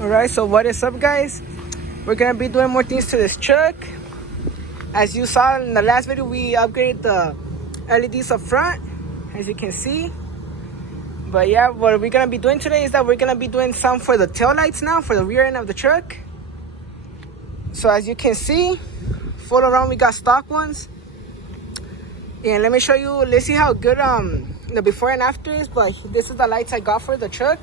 Alright, so what is up, guys? We're gonna be doing more things to this truck. As you saw in the last video, we upgraded the LEDs up front, as you can see. But yeah, what we're gonna be doing today is that we're gonna be doing some for the tail lights now, for the rear end of the truck. So as you can see, full around we got stock ones. And let me show you, let's see how good the before and after is. But this is the lights I got for the truck.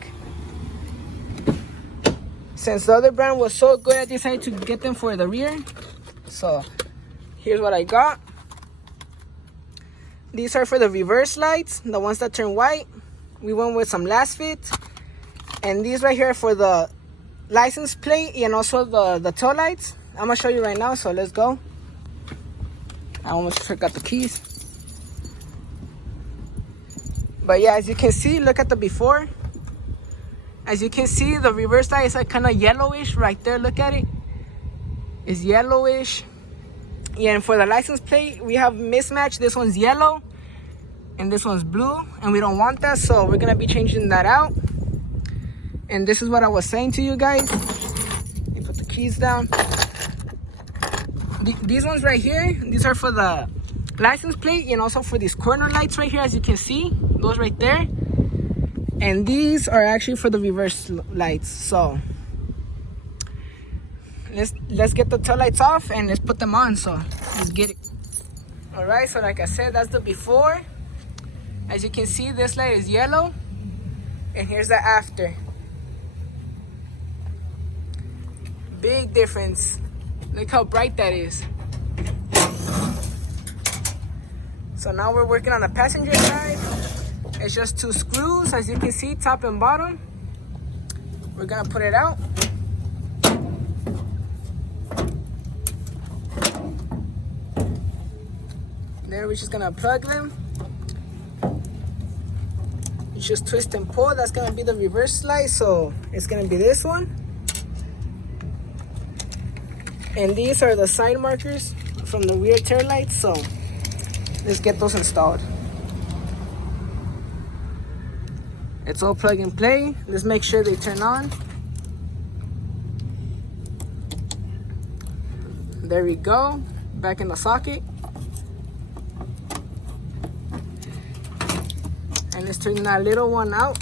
Since the other brand was so good, I decided to get them for the rear. So here's what I got. These are for the reverse lights, the ones that turn white. We went with some last fit. And these right here are for the license plate and also the tail lights. I'm gonna show you right now, so let's go. I almost forgot the keys. But yeah, as you can see, look at the before. As you can see, the reverse light is like kind of yellowish right there. Look at it. It's yellowish. Yeah, and for the license plate, we have mismatch. This one's yellow and this one's blue, and we don't want that, so we're gonna be changing that out. And this is what I was saying to you guys. Let me put the keys down. These ones right here, these are for the license plate and also for these corner lights right here, as you can see, those right there. And these are actually for the reverse lights. So let's get the tail lights off and let's put them on. So let's get it. All right, so like I said, that's the before. As you can see, this light is yellow, and here's the after. Big difference. Look how bright that is. So now we're working on the passenger side. It's just 2 screws, as you can see, top and bottom. We're gonna put it out. There, we're just gonna plug them. You just twist and pull. That's gonna be the reverse light, so it's gonna be this one. And these are the side markers from the rear tail lights, so let's get those installed. It's all plug and play. Let's make sure they turn on. There we go, back in the socket. And let's turn that little one out.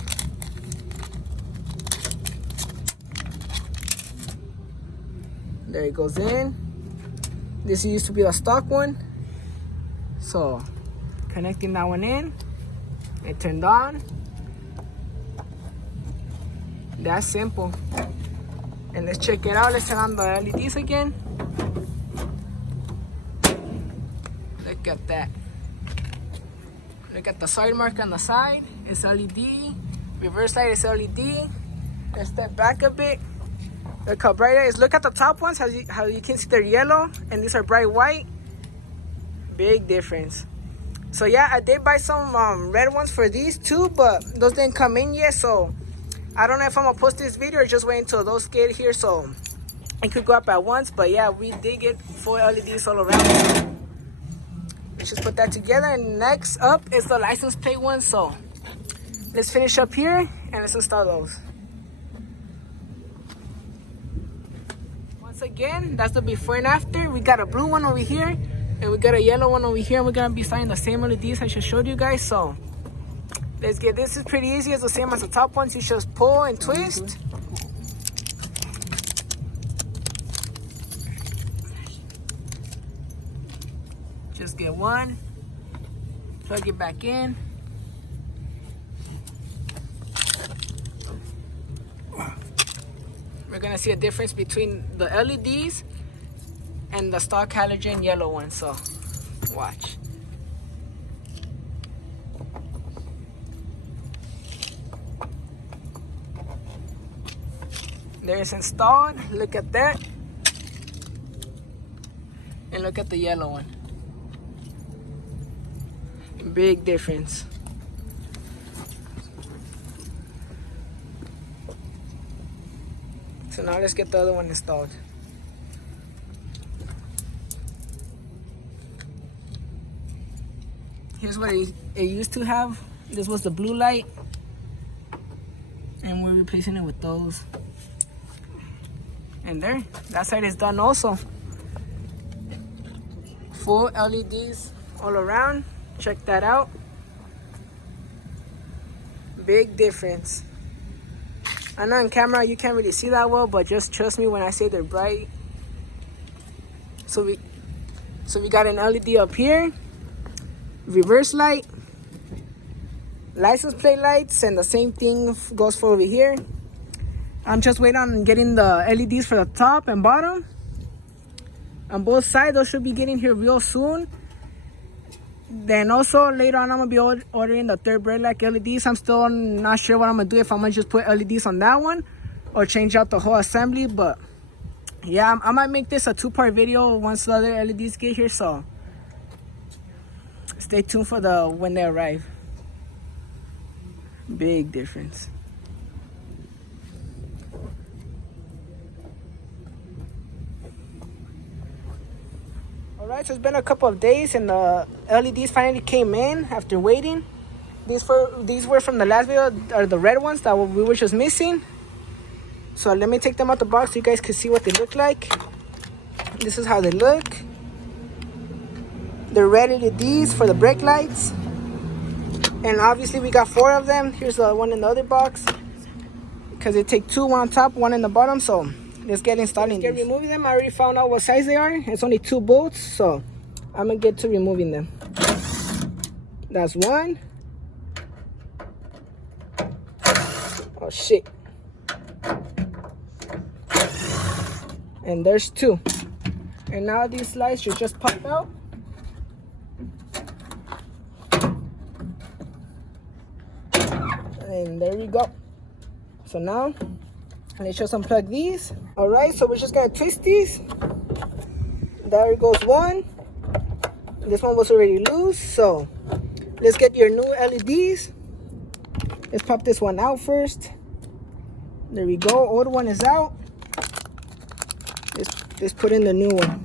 There it goes in. This used to be the stock one. So connecting that one in, it turned on. That's simple. And let's check it out. Let's turn on the LEDs again. Look at that. Look at the side mark on the side. It's LED. Reverse light is LED. Let's step back a bit. Look how bright it is. Look at the top ones, how you can see they're yellow, and these are bright white. Big difference. So yeah, I did buy some red ones for these too, but those didn't come in yet, so I don't know if I'm gonna post this video or just wait until those get here, so it could go up at once. But yeah, we did get 4 LEDs all around. Let's just put that together, and next up is the license plate one. So let's finish up here and let's install those. Once again, that's the before and after. We got a blue one over here and we got a yellow one over here, and we're gonna be starting the same LEDs I just showed you guys. So let's get this. Is pretty easy. It's the same as the top ones. You just pull and twist. Just get one, plug it back in. We're gonna see a difference between the LEDs and the stock halogen yellow one, so watch. There it's installed. Look at that. And look at the yellow one. Big difference. So now let's get the other one installed. Here's what it used to have. This was the blue light, and we're replacing it with those. And there, that side is done also. Full LEDs all around. Check that out. Big difference. I know on camera you can't really see that well, but just trust me when I say they're bright. So we got an LED up here, reverse light, license plate lights, and the same thing goes for over here. I'm just waiting on getting the LEDs for the top and bottom. On both sides, those should be getting here real soon. Then also later on, I'm gonna be ordering the third brake light LEDs. I'm still not sure what I'm gonna do, if I'm gonna just put LEDs on that one or change out the whole assembly. But yeah, I might make this a 2-part video once the other LEDs get here, so stay tuned for when they arrive. Big difference. Alright, so it's been a couple of days and the LEDs finally came in after waiting. These were from the last video, or the red ones that we were just missing. So let me take them out the box so you guys can see what they look like. This is how they look. The red LEDs for the brake lights. And obviously we got 4 of them. Here's the one in the other box, because they take 2, one on top, one in the bottom. So let's get installing. Let's get removing them. I already found out what size they are. It's only 2 bolts, so I'm gonna get to removing them. That's one. Oh shit. And there's 2. And now these lights should just pop out. And there we go. So now let's just unplug these. All right, so we're just gonna twist these. There goes one. This one was already loose, so let's get your new LEDs. Let's pop this one out first. There we go. Old one is out. Let's put in the new one.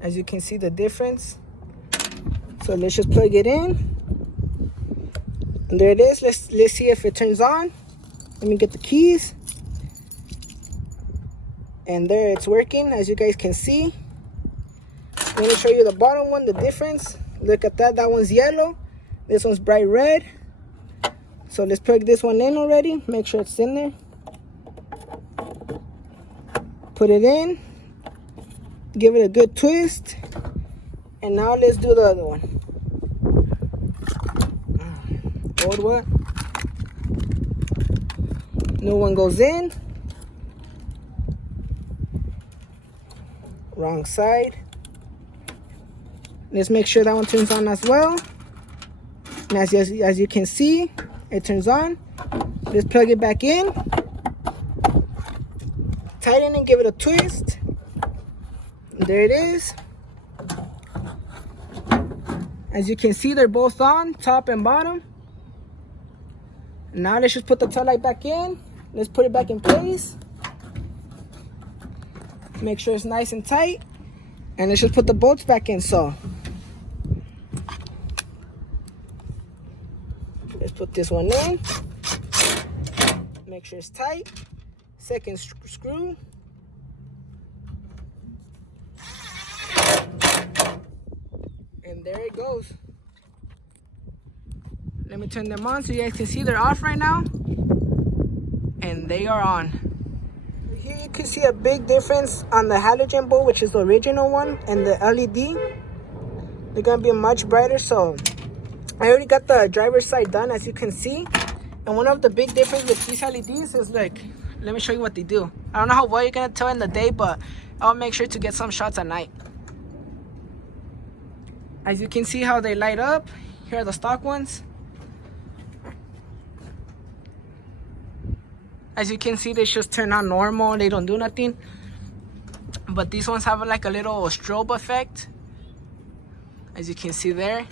As you can see the difference. So let's just plug it in. And there it is. Let's see if it turns on. Let me get the keys. And there, it's working, as you guys can see. Let me show you the bottom one, the difference. Look at that. That one's yellow. This one's bright red. So let's plug this one in already. Make sure it's in there. Put it in. Give it a good twist. And now let's do the other one. Old one. New one goes in. Wrong side. Let's make sure that one turns on as well. And as you can see, it turns on. Let's plug it back in. Tighten and give it a twist. There it is. As you can see, they're both on, top and bottom. Now let's just put the tail light back in. Let's put it back in place. Make sure it's nice and tight. And let's just put the bolts back in. So let's put this one in. Make sure it's tight. Second screw. And there it goes. Let me turn them on so you guys can see they're off right now. And they are on. Here you can see a big difference on the halogen bulb, which is the original one, and the LED. They're gonna be much brighter. So I already got the driver's side done, as you can see. And one of the big difference with these LEDs is, like, let me show you what they do. I don't know how well you're gonna tell in the day, but I'll make sure to get some shots at night. As you can see how they light up. Here are the stock ones. As you can see, they just turn on normal. They don't do nothing. But these ones have like a little strobe effect, as you can see there.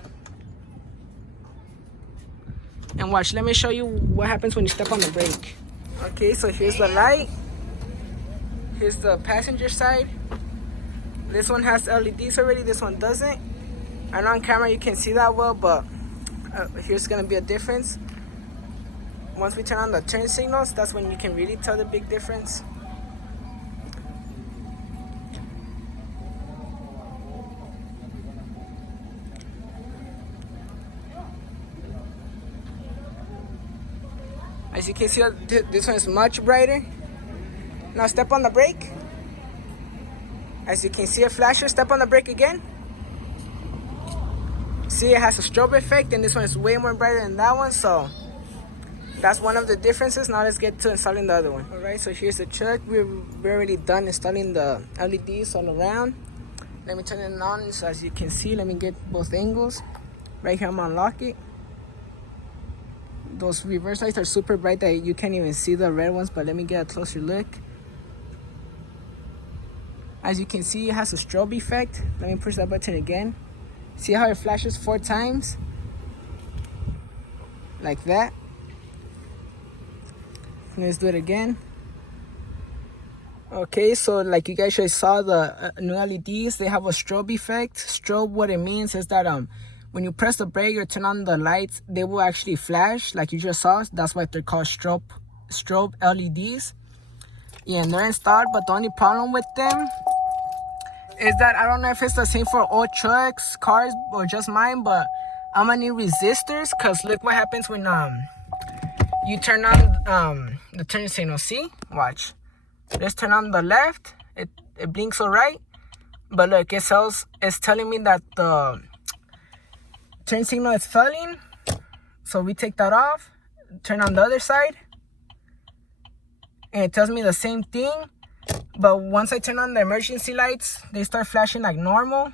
And watch, let me show you what happens when you step on the brake. Okay, so here's the light. Here's the passenger side. This one has LEDs already, this one doesn't. I know on camera you can see that well, but here's gonna be a difference. once we turn on the turn signals, that's when you can really tell the big difference. As you can see, this one is much brighter. Now step on the brake. As you can see, it flashes. Step on the brake again. See, it has a strobe effect, and this one is way more brighter than that one, so that's one of the differences. Now let's get to installing the other one. All right, so here's the truck. We're already done installing the LEDs all around. Let me turn it on. So as you can see, let me get both angles. Right here, I'm gonna unlock it. Those reverse lights are super bright that you can't even see the red ones, but let me get a closer look. As you can see, it has a strobe effect. Let me push that button again. See how it flashes 4 times? Like that. Let's do it again. Okay, so like you guys just saw, the new LEDs, they have a strobe effect. Strobe, what it means is that when you press the brake or turn on the lights, they will actually flash like you just saw. That's why they're called strobe LEDs. Yeah, and they're installed, but the only problem with them is that I don't know if it's the same for all trucks, cars, or just mine, but I'm gonna need resistors, because look what happens when you turn on the turn signal. See? Watch. Let's turn on the left. It blinks all right, but look, it's telling me that the turn signal is failing. So we take that off, turn on the other side, and it tells me the same thing. But once I turn on the emergency lights, they start flashing like normal.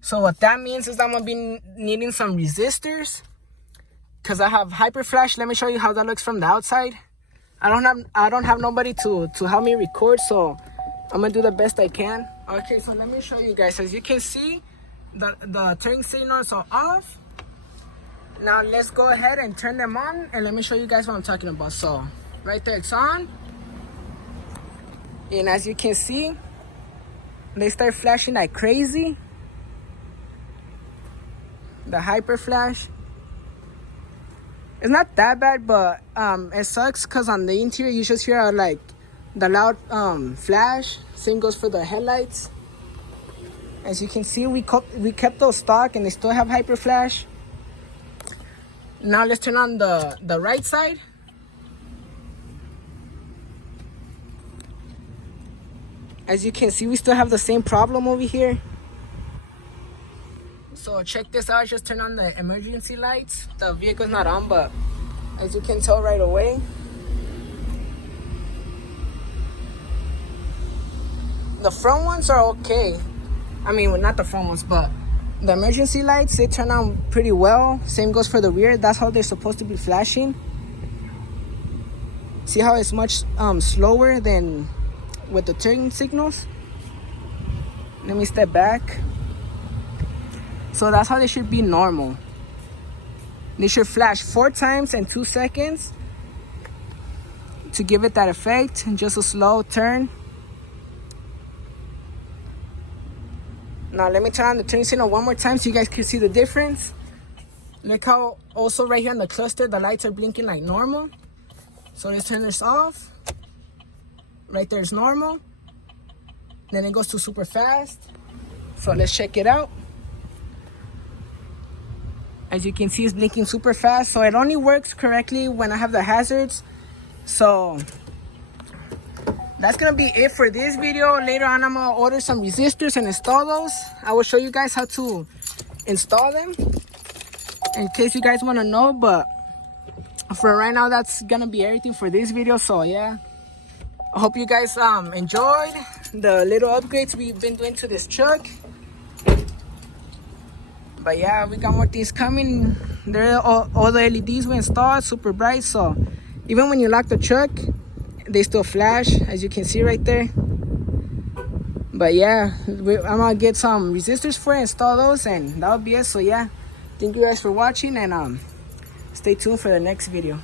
So what that means is I'm gonna be needing some resistors, because I have hyper flash. Let me show you how that looks from the outside. I don't have nobody to help me record, so I'm gonna do the best I can. Okay, so let me show you guys. As you can see, the turn signals are off. Now let's go ahead and turn them on, and let me show you guys what I'm talking about. So right there, it's on. And as you can see, they start flashing like crazy. The hyper flash. It's not that bad, but it sucks because on the interior you just hear like the loud flash. Same goes for the headlights. As you can see, we kept those stock and they still have hyper flash. Now let's turn on the right side. As you can see, we still have the same problem over here. So check this out. I just turned on the emergency lights. The vehicle's not on, but as you can tell right away, the front ones are okay. I mean, well, not the front ones, but the emergency lights, they turn on pretty well. Same goes for the rear. That's how they're supposed to be flashing. See how it's much slower than with the turn signals? Let me step back. So that's how they should be normal. They should flash 4 times in 2 seconds to give it that effect, and just a slow turn. Now let me turn on the turn signal one more time so you guys can see the difference. Look how also right here on the cluster, the lights are blinking like normal. So let's turn this off. Right there is normal. Then it goes to super fast. So let's check it out. As you can see, it's blinking super fast. So it only works correctly when I have the hazards. So that's gonna be it for this video. Later on, I'm gonna order some resistors and install those. I will show you guys how to install them in case you guys want to know. But for right now, that's gonna be everything for this video. So yeah, I hope you guys enjoyed the little upgrades we've been doing to this truck. But yeah, we got more things coming. There, all the LEDs we installed, super bright. So even when you lock the truck, they still flash, as you can see right there. But yeah, I'm gonna get some resistors for it, install those, and that'll be it. So yeah, thank you guys for watching, and stay tuned for the next video.